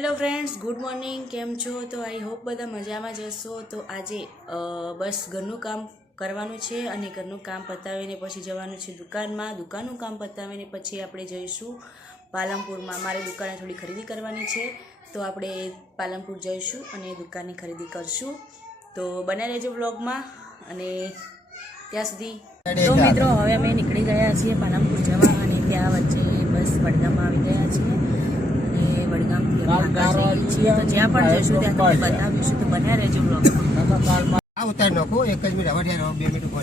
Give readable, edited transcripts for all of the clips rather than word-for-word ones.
Hello friends, good morning. કેમ છો? તો આઈ હોપ બધા મજામાં જ હશો. તો આજે બસ ઘરનું કામ કરવાનું છે અને ઘરનું કામ પતાવીને પછી જવાનું છે દુકાનમાં. દુકાનનું કામ પતાવીને પછી આપણે જઈશું પાલનપુરમાં. મારી દુકાને થોડી ખરીદી કરવાની છે, તો આપણે પાલનપુર જઈશું અને દુકાનની ખરીદી કરશું. તો બને રહેજો બ્લોગમાં. અને ત્યાં સુધી તો મિત્રો, હવે અમે નીકળી ગયા છીએ પાલનપુર જવા અને ત્યાં વચ્ચે બસ વડગામમાં આવી ગયા છીએ. વડગામથી આગળ જઈએ છીએ, તો જ્યાં પણ જઈશું ત્યાં તમને બતાવીશું. તો બન્યા રહેજો બ્લોગમાં. ઉતારી નાખો. એક જ મિનિટ હવે 2 મિનિટ ઉપર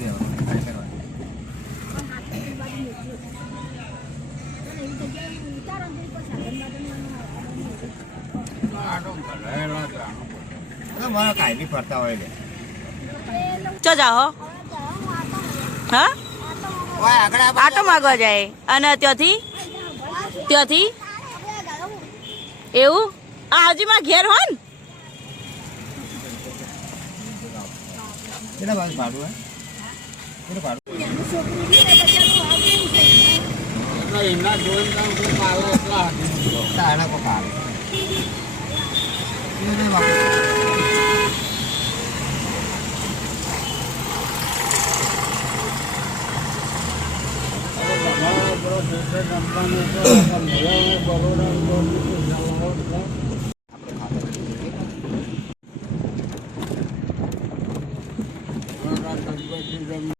મારા કાયમી ફરતા હોય ને ચો જાઓ. હા, આટો માગવા જાય. અને ત્યાંથી એવું હજી માં ઘેર હોય ને. કેટલા બાજુ ભાડું હે? કેટલું ભાડું? એના જોઈને કામ કોઈ પાલે એટલા તાણા કો કાલે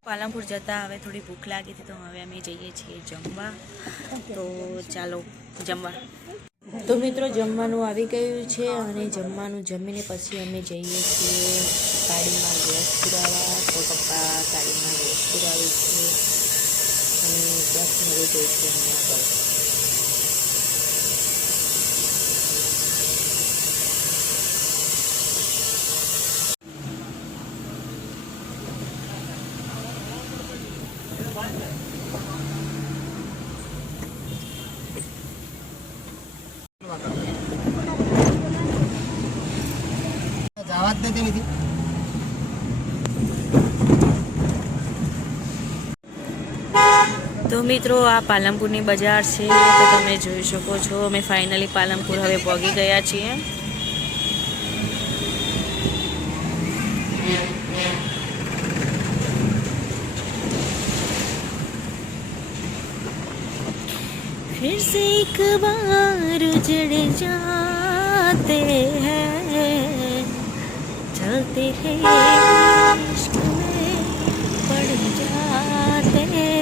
પાલનપુર જતા હવે થોડી ભૂખ લાગી હતી, તો હવે અમે જઈએ છીએ જમવા. તો ચાલો જમવા. તો મિત્રો, જમવાનું આવી ગયું છે અને જમવાનું જમીને પછી અમે જઈએ છીએ ગાડીમાં ગેસ પુરાવા. તો પપ્પા ગાડીમાં ગેસ પુરાવે છે અને ત્યાંથી હવે જઈશું અમે આગળ. જવા જ નથી. તો મિત્રો, આ પાલનપુરની બજાર છે, તો તમે જોઈ શકો છો. અમે ફાઇનલી પાલનપુર હવે પહોંચી ગયા છીએ. फिर से एक बार उजड़ जाते हैं, चलते हैं इश्क में पड़ जाते हैं.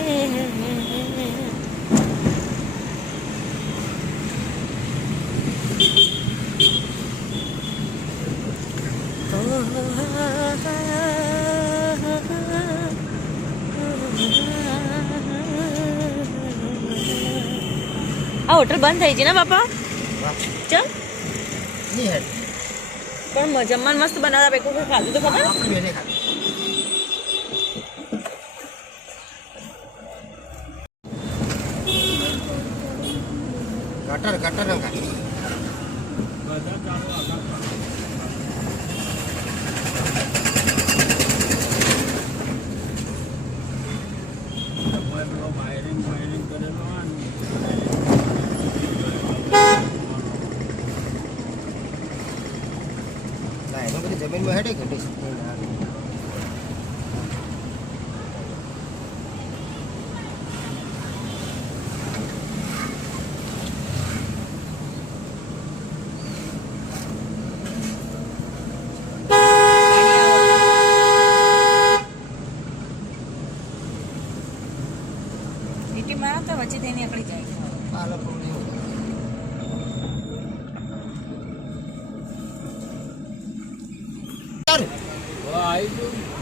આ હોટલ બંધ થઈ છે ને બાપા? ચલ પણ જમવાનું મસ્ત બનાવતા. બે કોઈ ખાધું તો ખબર? ગટર ગટર રંગા જમીનમાં હેડે ઘટી સિટીમાં તો વચ્ચે થઈને નીકળી જાય. પાલનપુર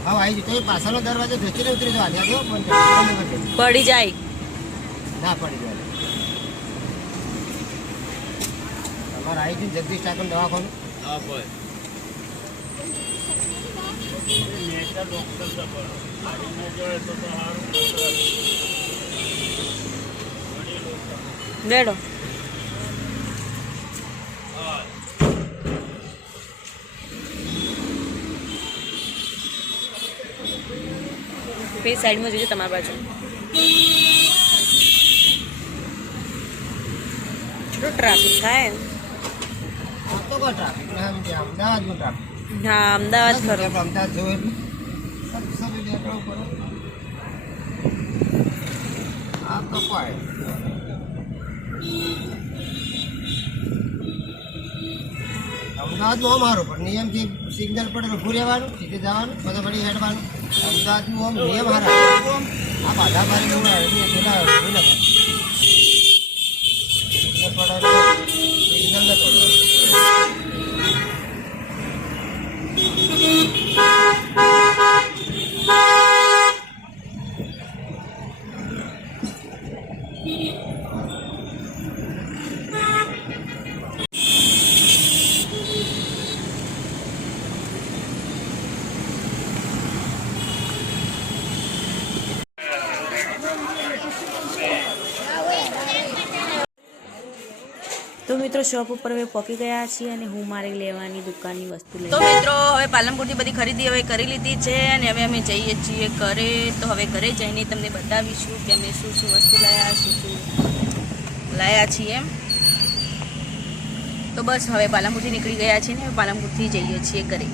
હા આવી જતો. પાછળનો દરવાજો ધોચીને ઉતરી જવા ત્યાં પડી જાય ના પડી જાય. તમારે આવી ગયું જગદીશ ઠાકોર દવાખાનું. હા ભાઈ લેડો. સાઈડ માં જોજો તમારી બાજુ. થોડો ટ્રાફિક થાય. તો કોઈ ટ્રાફિક ના સમજે અમદાવાદનું ટ્રાફિક હા અમદાવાદ ખરું આપણે અમદાવાદ જવું એટલે સબ નીકળવું પડે આ તો કોઈ અમદાવાદનું મારું પણ નિયમથી સિગ્નલ પડે તો ઊભું રહેવાનું સીધે જવાનું પછી ફરી હેડવાનું અમદાવાદનું આમ નિયમ હારા આ બાધા મારી પેલા ઊભું ન સિગ્નલ ન તોડવાનું તો મિત્રો શોપ ઉપર હવે પહોંચી ગયા છીએ અને હું મારે લેવાની દુકાનની વસ્તુ લઈ તો મિત્રો હવે પાલનપુરથી બધી ખરીદી હવે કરી લીધી છે અને હવે અમે જઈએ છીએ ઘરે તો હવે ઘરે જઈને તમને બતાવીશું કે અમે શું શું વસ્તુ લાવ્યા શું લાવ્યા છીએ એમ તો બસ હવે પાલનપુરથી નીકળી ગયા છીએ ને પાલનપુરથી જઈએ છીએ ઘરે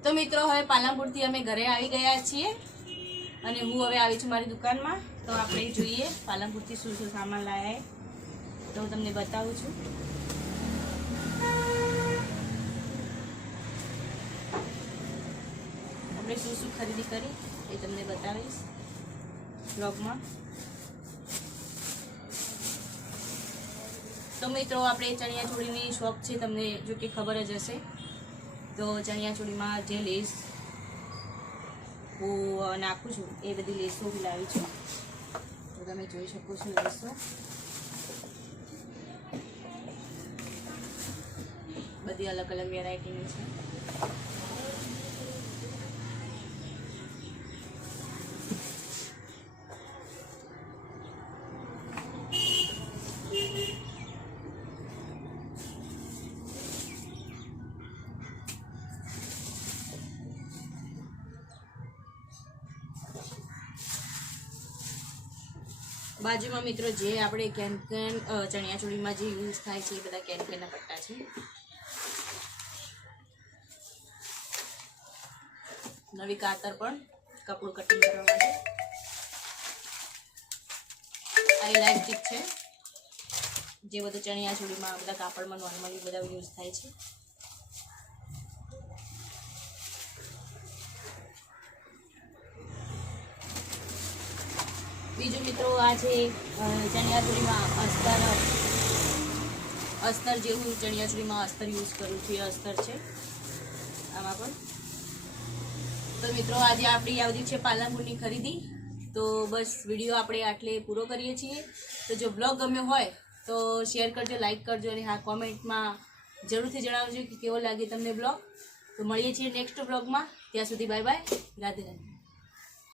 તો મિત્રો હવે પાલનપુરથી અમે ઘરે આવી ગયા છીએ અને હું હવે આવી છું મારી દુકાનમાં તો આપણે જોઈએ પાલનપુરથી શું શું સામાન લાવ્યા તો હું તમને બતાવું છું આપણે શું શું ખરીદી કરી એ તમને બતાવીશ બ્લોગમાં તો મિત્રો આપણે ચણિયા ચોળીની શોપ છે તમને જો કે ખબર જ હશે તો ચણિયા ચોળીમાં જે લેસ હું નાખું છું એ બધી લેસો બી લાવી છું તો તમે જોઈ શકો છો લેસો બધી અલગ અલગ વેરાયટીની છે બાજુમાં મિત્રો જે આપણે કેન ચણિયા ચોળીમાં જે યુઝ થાય છે એ બધા કેનના પટ્ટા છે નવી કાતર પણ કપડું કટિંગ કરવા માટે આ ઇલાસ્ટિક છે જે બધું ચણિયા ચોળીમાં બધા કાપડમાં નોર્મલી બધા યુઝ થાય છે બીજું મિત્રો આ છે ચણિયા ચોળીમાં અસ્તર જેવું ચણિયા ચોળીમાં અસ્તર યુઝ કરું છું એ અસ્તર છે આમાં પણ તો મિત્રો આજે આપણી આવતી છે પાલનપુરની ખરીદી તો બસ વિડીયો આપણે આટલે પૂરો કરીએ છીએ તો જો બ્લોગ ગમ્યો હોય તો શેર કરજો લાઈક કરજો અને હા કોમેન્ટમાં જરૂરથી જણાવજો કે કેવો લાગે તમને બ્લોગ તો મળીએ છીએ નેક્સ્ટ બ્લોગમાં ત્યાં સુધી બાય બાય રાધે રાધે